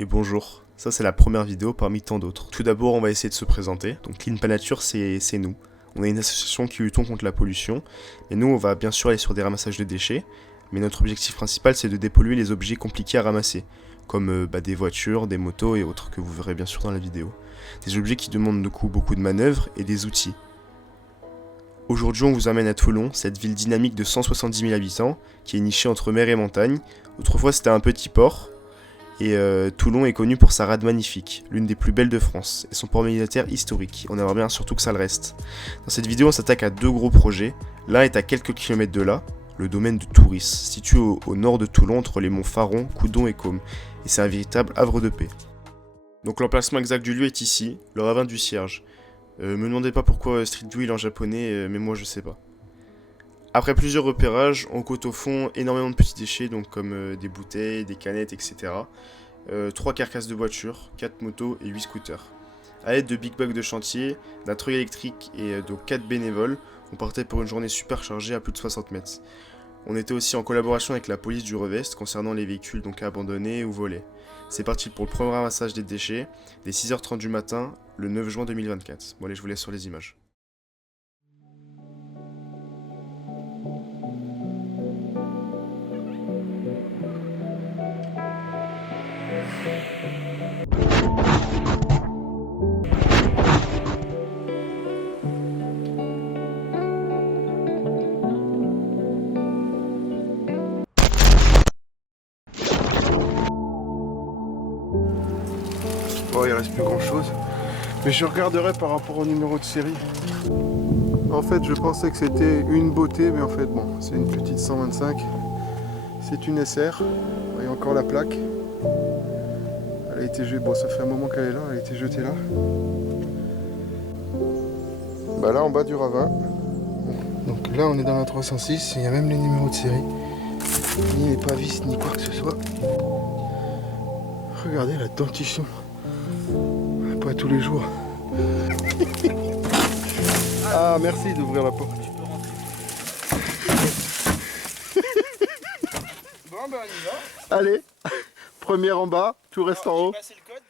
et bonjour. Ça c'est la première vidéo parmi tant d'autres. Tout d'abord on va essayer de se présenter. Donc Clean Pas Nature c'est nous. On est une association qui lutte contre la pollution. Et nous on va bien sûr aller sur des ramassages de déchets. Mais notre objectif principal c'est de dépolluer les objets compliqués à ramasser. Comme des voitures, des motos et autres que vous verrez bien sûr dans la vidéo. Des objets qui demandent du coup beaucoup de manœuvres et des outils. Aujourd'hui on vous amène à Toulon, cette ville dynamique de 170 000 habitants, qui est nichée entre mer et montagne. Autrefois c'était un petit port. Et Toulon est connu pour sa rade magnifique, l'une des plus belles de France, et son port militaire historique. On aimerait bien surtout que ça le reste. Dans cette vidéo, on s'attaque à deux gros projets. L'un est à quelques kilomètres de là, le domaine de Touris, situé au nord de Toulon, entre les monts Faron, Coudon et Côme. Et c'est un véritable havre de paix. Donc l'emplacement exact du lieu est ici, le ravin du Cierge. Me demandez pas pourquoi Street View il est en japonais, mais moi je sais pas. Après plusieurs repérages, on côte au fond énormément de petits déchets, donc comme des bouteilles, des canettes, etc. 3 carcasses de voitures, 4 motos et 8 scooters. A l'aide de big bugs de chantier, d'un treuil électrique et de 4 bénévoles, on partait pour une journée super chargée à plus de 60 mètres. On était aussi en collaboration avec la police du Revest concernant les véhicules donc abandonnés ou volés. C'est parti pour le premier ramassage des déchets, dès 6h30 du matin, le 9 juin 2024. Bon allez, je vous laisse sur les images. Bon, il reste plus grand chose, mais je regarderai par rapport au numéro de série. En fait, je pensais que c'était une beauté, mais en fait, bon, c'est une petite 125. C'est une SR. Vous voyez encore la plaque. Elle a été jetée. Bon, ça fait un moment qu'elle est là. Elle a été jetée là. Bah là, en bas du ravin. Bon, donc là, on est dans la 306. Il y a même les numéros de série. Ni les pavis, ni quoi que ce soit. Regardez la dentition. Pas tous les jours. Ah, merci d'ouvrir la porte. Tu peux rentrer. Bon, ben on y va. Allez, première en bas, tout reste en haut. J'ai passé le code.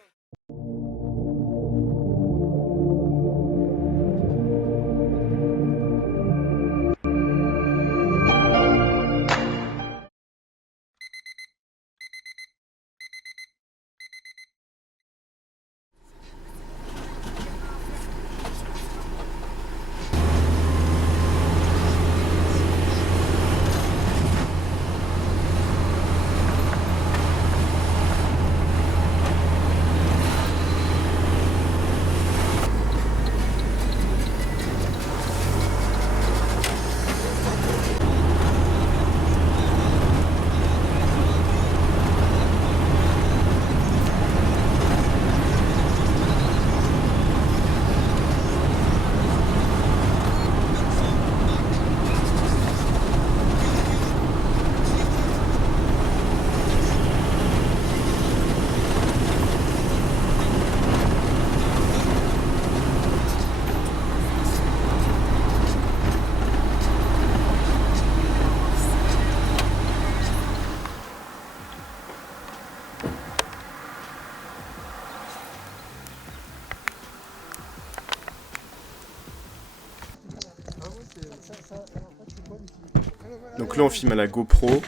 Donc là on filme à la GoPro,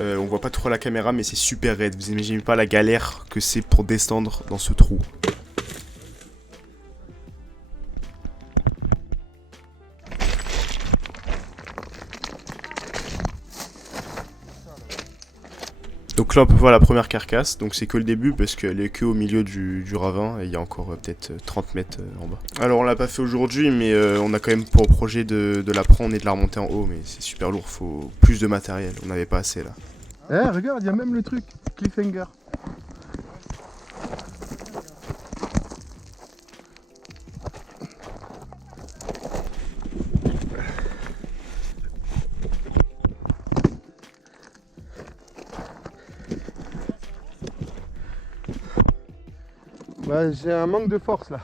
on voit pas trop la caméra mais c'est super raide, vous imaginez pas la galère que c'est pour descendre dans ce trou. Donc là on peut voir la première carcasse, donc c'est que le début parce qu'elle est que au milieu du ravin et il y a encore peut-être 30 mètres en bas. Alors on l'a pas fait aujourd'hui mais on a quand même pour projet de la prendre et de la remonter en haut, mais c'est super lourd, faut plus de matériel, on n'avait pas assez là. Eh, regarde, il y a même le truc, cliffhanger. Ouais, j'ai un manque de force là.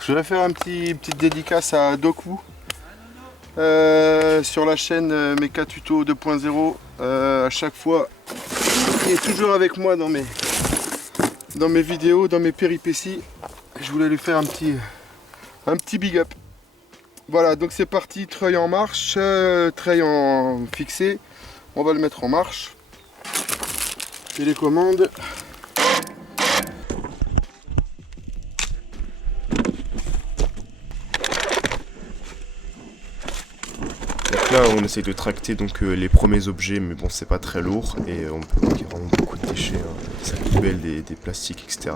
Je voudrais faire une petite dédicace à Doku sur la chaîne Mecha Tuto 2.0. À chaque fois, il est toujours avec moi dans mes vidéos, dans mes péripéties. Je voulais lui faire un petit big up. Voilà, donc c'est parti, treuil en marche, treuil en fixé. On va le mettre en marche. Télécommande. Donc là on essaye de tracter donc les premiers objets, mais bon c'est pas très lourd et on peut manquer vraiment beaucoup de déchets, hein, des sacs poubelles, des plastiques, etc.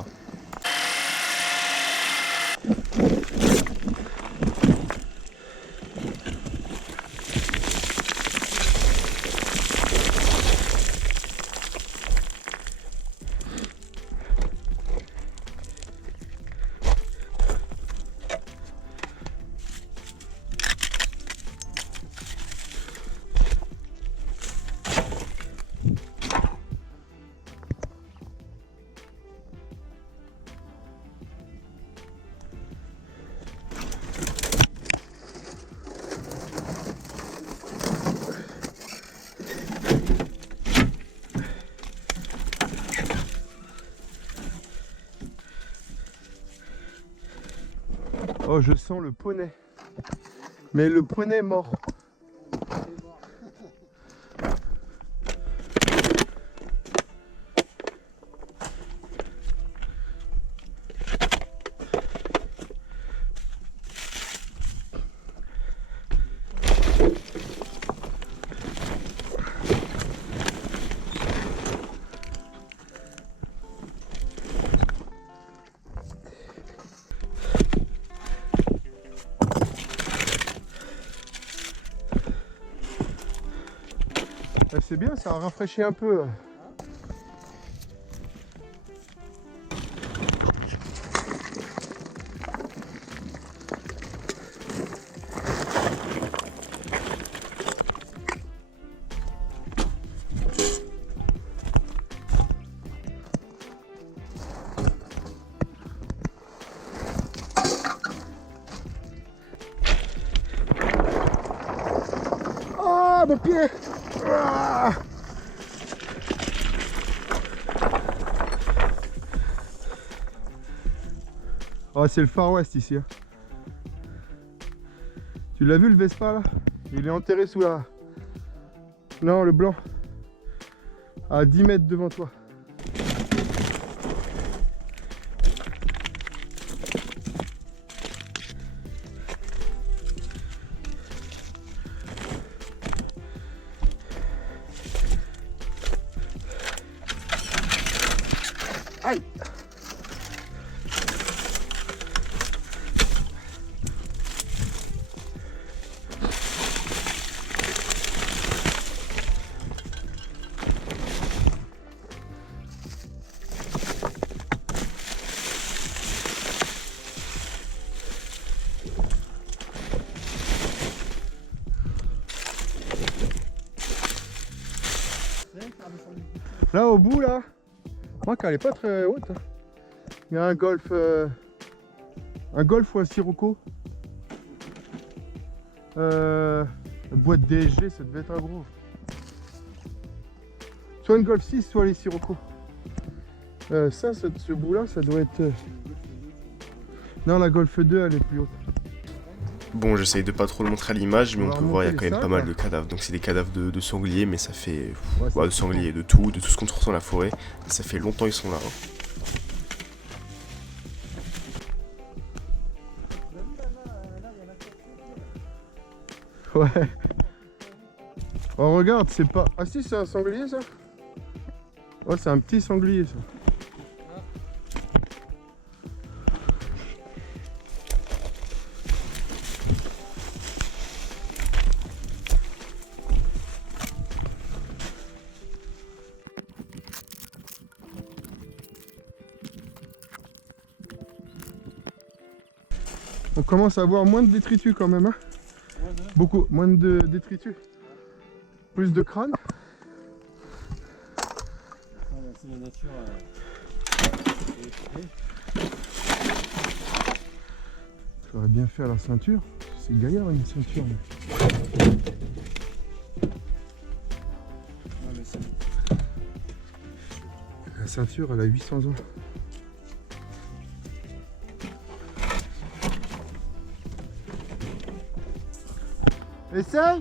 Oh, je sens le poney. Mais le poney mort. C'est bien, ça a rafraîchi un peu. Ah, mon pied! Ah, oh, c'est le Far West ici. Hein. Tu l'as vu le Vespa là? Il est enterré sous la... Non, le blanc. À 10 mètres devant toi. Aïe! Là au bout là, moi qu'elle est pas très haute. Hein. Il y a un golf ou un sirocco. La boîte DSG, ça devait être un gros. Soit une golf 6, soit les siroccos. Ce bout là, ça doit être... Non, la golf 2 elle est plus haute. Bon, j'essaye de pas trop le montrer à l'image, mais on peut voir il y a quand même pas mal là. de cadavres. Donc c'est des cadavres de sangliers, mais ça fait... Ouais, de sangliers, de tout ce qu'on trouve dans la forêt. Ça fait longtemps qu'ils sont là. Hein. Ouais. Oh regarde, c'est pas... Ah si, c'est un sanglier ça? Oh, c'est un petit sanglier ça. On commence à avoir moins de détritus quand même, hein. Beaucoup, moins de détritus. Plus de crâne. C'est la nature. J'aurais bien fait à la ceinture. C'est gaillard une ceinture. Mais... La ceinture, elle a 800 ans. Essaye!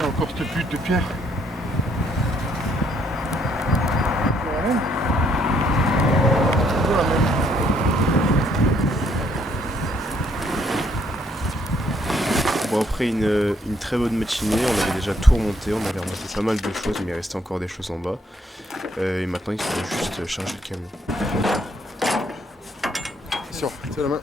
Encore cette pute de pierre. Encore la même. Toujours la même. Bon, après une très bonne matinée, on avait déjà tout remonté, on avait remonté pas mal de choses, mais il restait encore des choses en bas. Et maintenant il faut juste charger le camion. Sûr, c'est la main.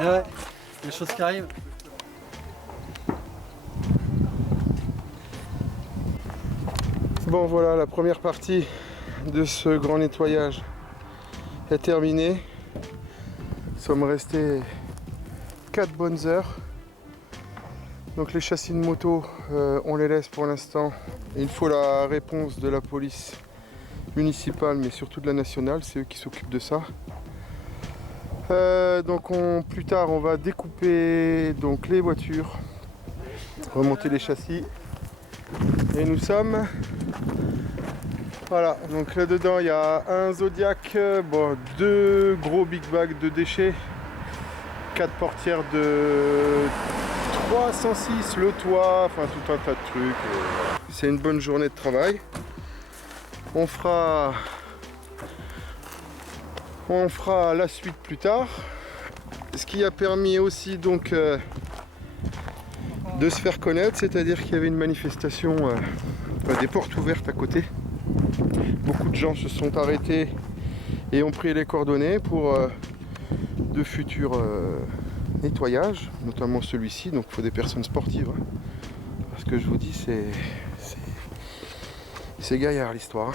Eh ouais, les choses qui arrivent. Bon voilà, la première partie de ce grand nettoyage est terminée. Nous sommes restés 4 bonnes heures. Donc les châssis de moto, on les laisse pour l'instant. Il faut la réponse de la police municipale, mais surtout de la nationale, c'est eux qui s'occupent de ça. Donc plus tard, on va découper donc, les voitures, remonter les châssis. Et nous sommes... Voilà, donc là-dedans, il y a un Zodiac, bon, 2 gros big bags de déchets, 4 portières de 306, le toit, enfin tout un tas de trucs. Voilà. C'est une bonne journée de travail. On fera la suite plus tard. Ce qui a permis aussi donc de se faire connaître, c'est-à-dire qu'il y avait une manifestation, des portes ouvertes à côté. Beaucoup de gens se sont arrêtés et ont pris les coordonnées pour de futurs nettoyages, notamment celui-ci. Donc il faut des personnes sportives. Hein. Parce que je vous dis, c'est gaillard l'histoire.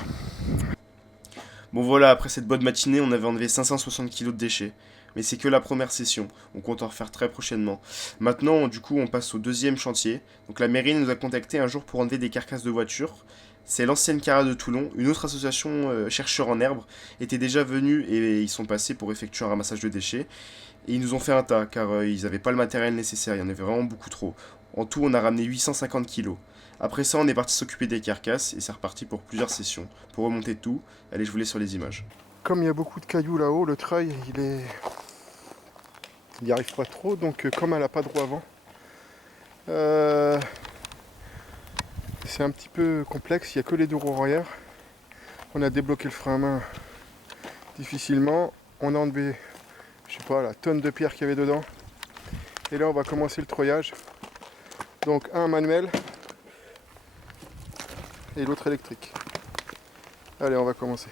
Bon voilà, après cette bonne matinée, on avait enlevé 560 kg de déchets. Mais c'est que la première session, on compte en refaire très prochainement. Maintenant, du coup, on passe au deuxième chantier. Donc la mairie nous a contacté un jour pour enlever des carcasses de voitures. C'est l'ancienne Cara de Toulon, une autre association chercheurs en herbe, était déjà venue et ils sont passés pour effectuer un ramassage de déchets. Et ils nous ont fait un tas, car ils n'avaient pas le matériel nécessaire, il y en avait vraiment beaucoup trop. En tout, on a ramené 850 kilos. Après ça, on est parti s'occuper des carcasses et c'est reparti pour plusieurs sessions. Pour remonter tout, allez, je vous laisse sur les images. Comme il y a beaucoup de cailloux là-haut, le treuil, il n'y arrive pas trop, donc comme elle n'a pas de roue avant, c'est un petit peu complexe, il n'y a que les deux roues arrière. On a débloqué le frein à main difficilement, on a enlevé, je sais pas, la tonne de pierre qu'il y avait dedans. Et là on va commencer le treuillage. Donc un manuel et l'autre électrique. Allez, on va commencer.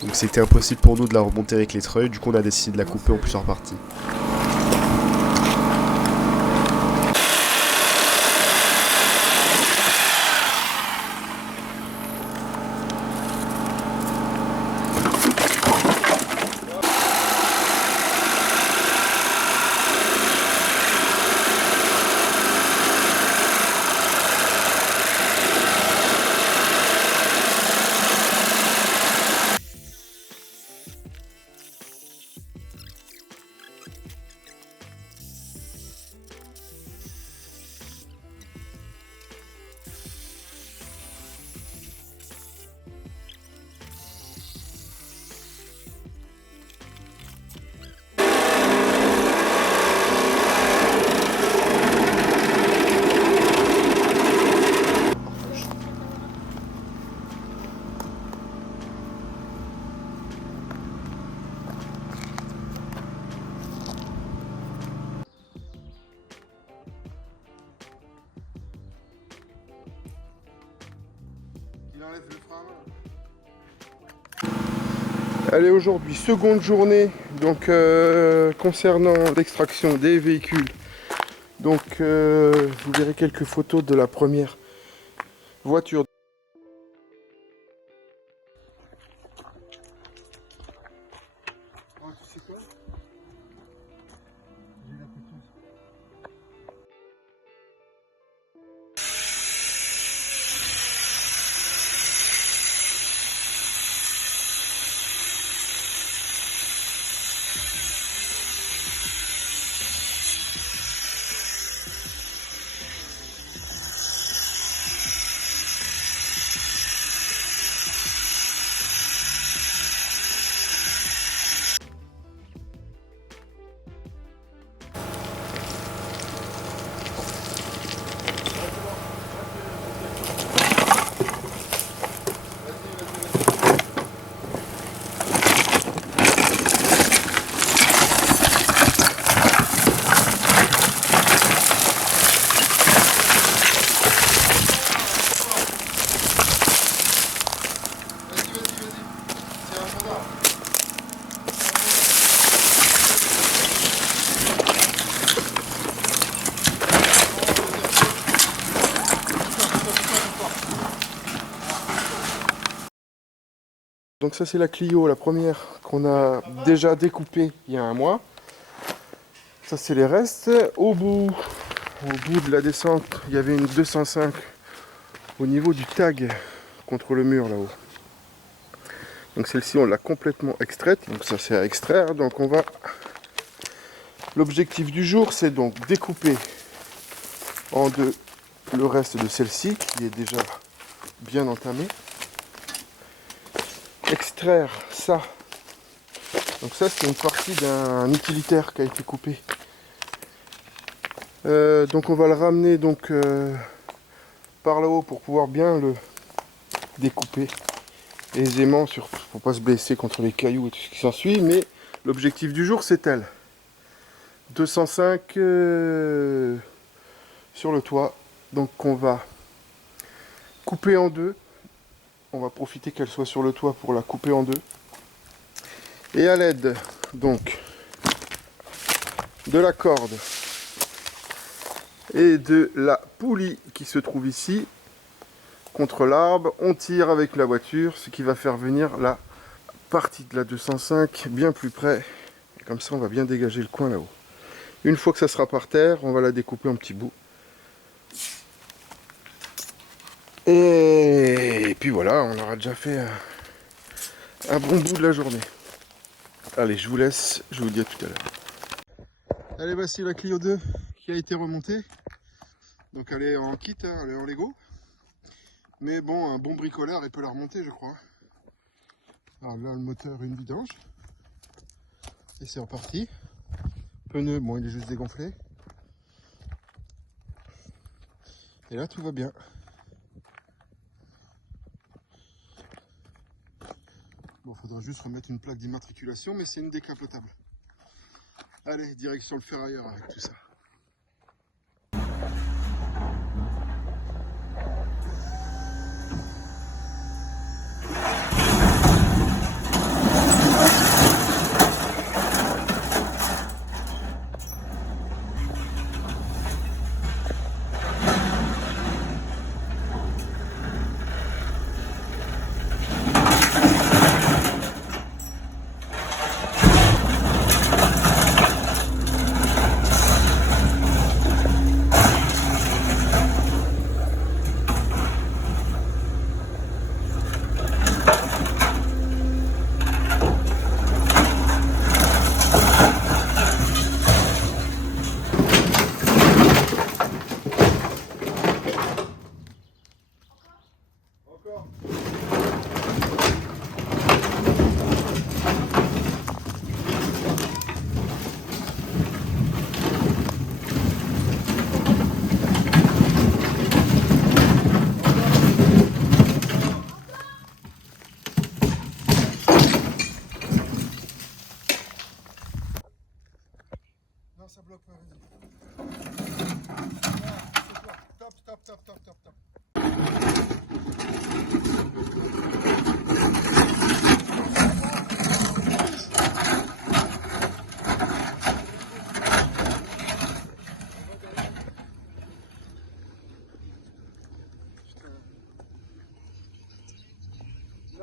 Donc c'était impossible pour nous de la remonter avec les treuils, du coup on a décidé de la couper en plusieurs parties. Il enlève le frein à main. Allez, aujourd'hui, seconde journée donc concernant l'extraction des véhicules. Donc vous verrez quelques photos de la première voiture. Ah, tu sais quoi? J'ai la photo. Donc ça c'est la Clio, la première qu'on a déjà découpée il y a un mois. Ça c'est les restes. Au bout de la descente, il y avait une 205 au niveau du tag contre le mur là-haut. Donc celle-ci on l'a complètement extraite, donc ça c'est à extraire. Donc on va... L'objectif du jour c'est donc découper en deux le reste de celle-ci qui est déjà bien entamée. Extraire ça. Donc ça c'est une partie d'un utilitaire qui a été coupé. Donc on va le ramener donc par là-haut pour pouvoir bien le découper aisément pour pas se blesser contre les cailloux et tout ce qui s'ensuit. Mais l'objectif du jour c'est elle. 205 sur le toit. Donc on va couper en deux. On va profiter qu'elle soit sur le toit pour la couper en deux. Et à l'aide donc de la corde et de la poulie qui se trouve ici contre l'arbre, on tire avec la voiture, ce qui va faire venir la partie de la 205 bien plus près. Et comme ça on va bien dégager le coin là-haut. Une fois que ça sera par terre, on va la découper en petits bouts. Et puis voilà, on aura déjà fait un bon bout de la journée. Allez, je vous laisse, je vous dis à tout à l'heure. Allez, voici la Clio 2 qui a été remontée. Donc elle est en kit, hein, elle est en Lego. Mais bon, un bon bricoleur, il peut la remonter, je crois. Alors là, le moteur, une vidange. Et c'est reparti. Pneu, bon, il est juste dégonflé. Et là, tout va bien. Bon, faudra juste remettre une plaque d'immatriculation, mais c'est une décapotable. Allez, direction le ferrailleur avec tout ça.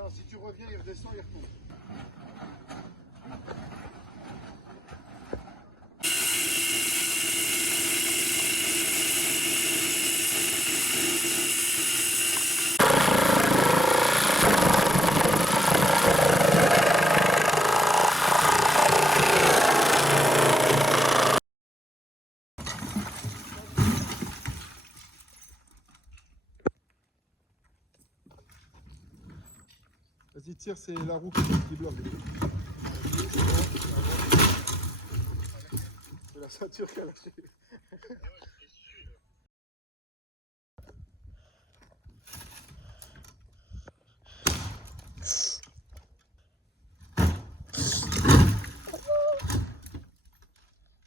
Non, si tu reviens, il redescend, il retourne. Vas-y, tire, c'est la roue qui bloque. C'est la ceinture qui a lâché.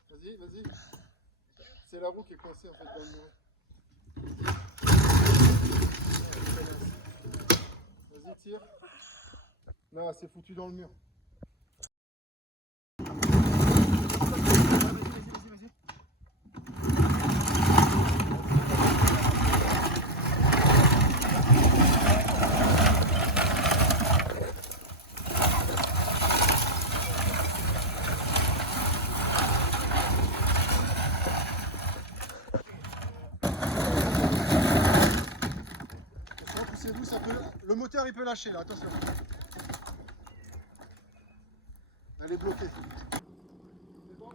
Vas-y, vas-y. C'est la roue qui est coincée en fait dans le mur. Vas-y, tire. Là, c'est foutu dans le mur. Poussez-vous, ça peut... Le moteur il peut lâcher là, attention. Elle est bloquée. C'est bon?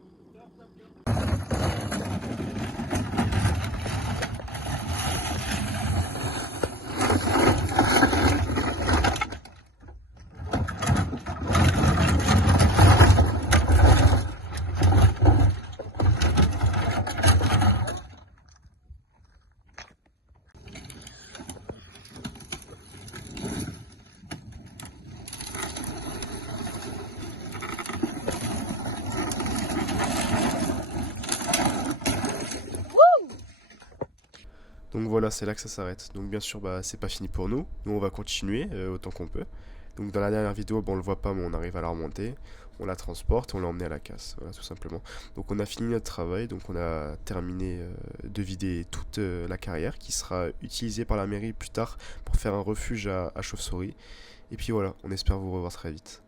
Donc voilà, c'est là que ça s'arrête. Donc bien sûr, bah, c'est pas fini pour nous. Nous, on va continuer autant qu'on peut. Donc dans la dernière vidéo, bon, on le voit pas, mais on arrive à la remonter. On la transporte et on l'a emmenée à la casse. Voilà, tout simplement. Donc on a fini notre travail. Donc on a terminé de vider toute la carrière qui sera utilisée par la mairie plus tard pour faire un refuge à chauves-souris. Et puis voilà, on espère vous revoir très vite.